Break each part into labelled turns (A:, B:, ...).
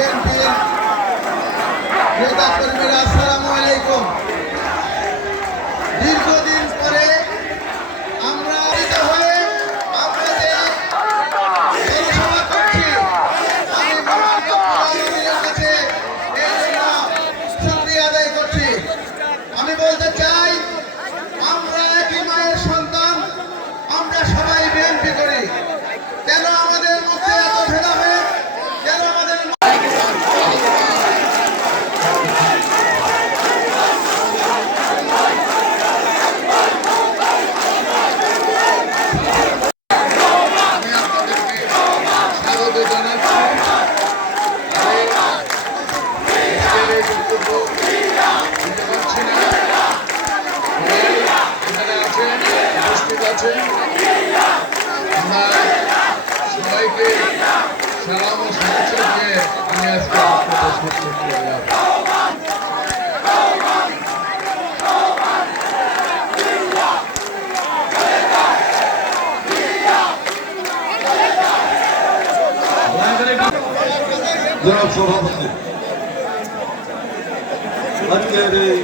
A: বিএনপির নেতা কর্মীরা আসসালামু আলাইকুম। দীর্ঘ আমার সবাইকে সালাম ও শুভেচ্ছা দিয়ে
B: আজকের এই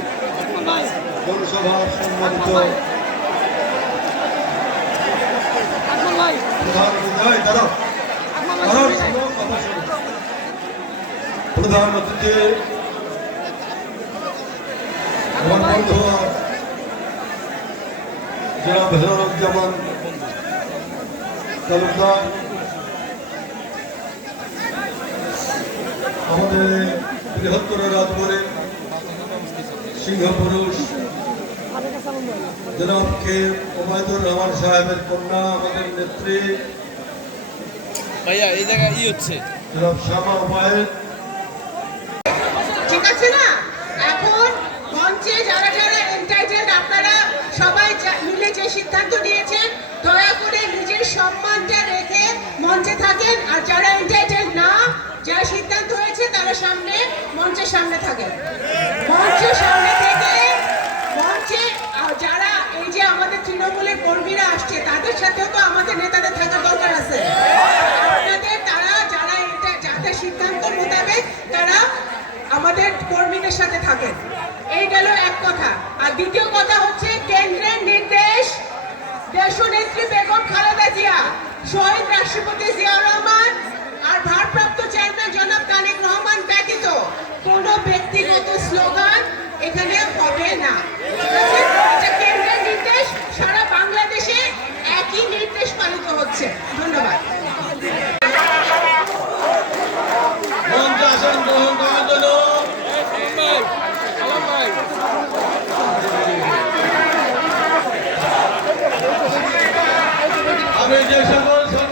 B: পৌরসভার সম্মানিত প্রধান অতিথি আমার বন্ধু জনাব হেরুজ্জামান তালুকদার আমাদের বৃহত্তর রাজবরে সিংহপুরুষ জনাব কে ওবায়দুর রহমান সাহেবের কন্যা আমাদের নেত্রী।
C: ভাইয়া এই জায়গায় ই হচ্ছে।
B: জনাব শ্যামা ওবায়দ।
D: ঠিক আছে না? এখন মঞ্চে যারা যারা এন্টাইটেড আপনারা সবাই মিলে যে সিদ্ধান্ত নিয়েছেন দয়া করে নিজের সম্মানটা রেখে মঞ্চে থাকেন। আর যারা এন্টাইটেড না যা সিদ্ধান্ত হয়েছে তারা সামনে মঞ্চের সামনে থাকেন মঞ্চের সামনে থেকে মঞ্চে আর যারা এই যে আমাদের তৃণমূলের কর্মীরা আসছে তাদের সাথেও তো আমাদের নেতাদের থাকার দরকার আছে আপনাদের তারা যারা এটা যাদের সিদ্ধান্ত মোতাবেক তারা আমাদের কর্মীদের সাথে থাকেন। এই গেল এক কথা। আর দ্বিতীয় কথা হচ্ছে কেন্দ্রের নির্দেশ দেশনেত্রী বেগম খালেদা জিয়া, শহীদ রাষ্ট্রপতি জিয়াউর রহমান আর ভারপ্রাপ্ত চেয়ারম্যান জনাব তারেক রহমান ব্যতীত কোনো ব্যক্তিগত স্লোগান এখানে হবে না।
A: ఆమె చేసిన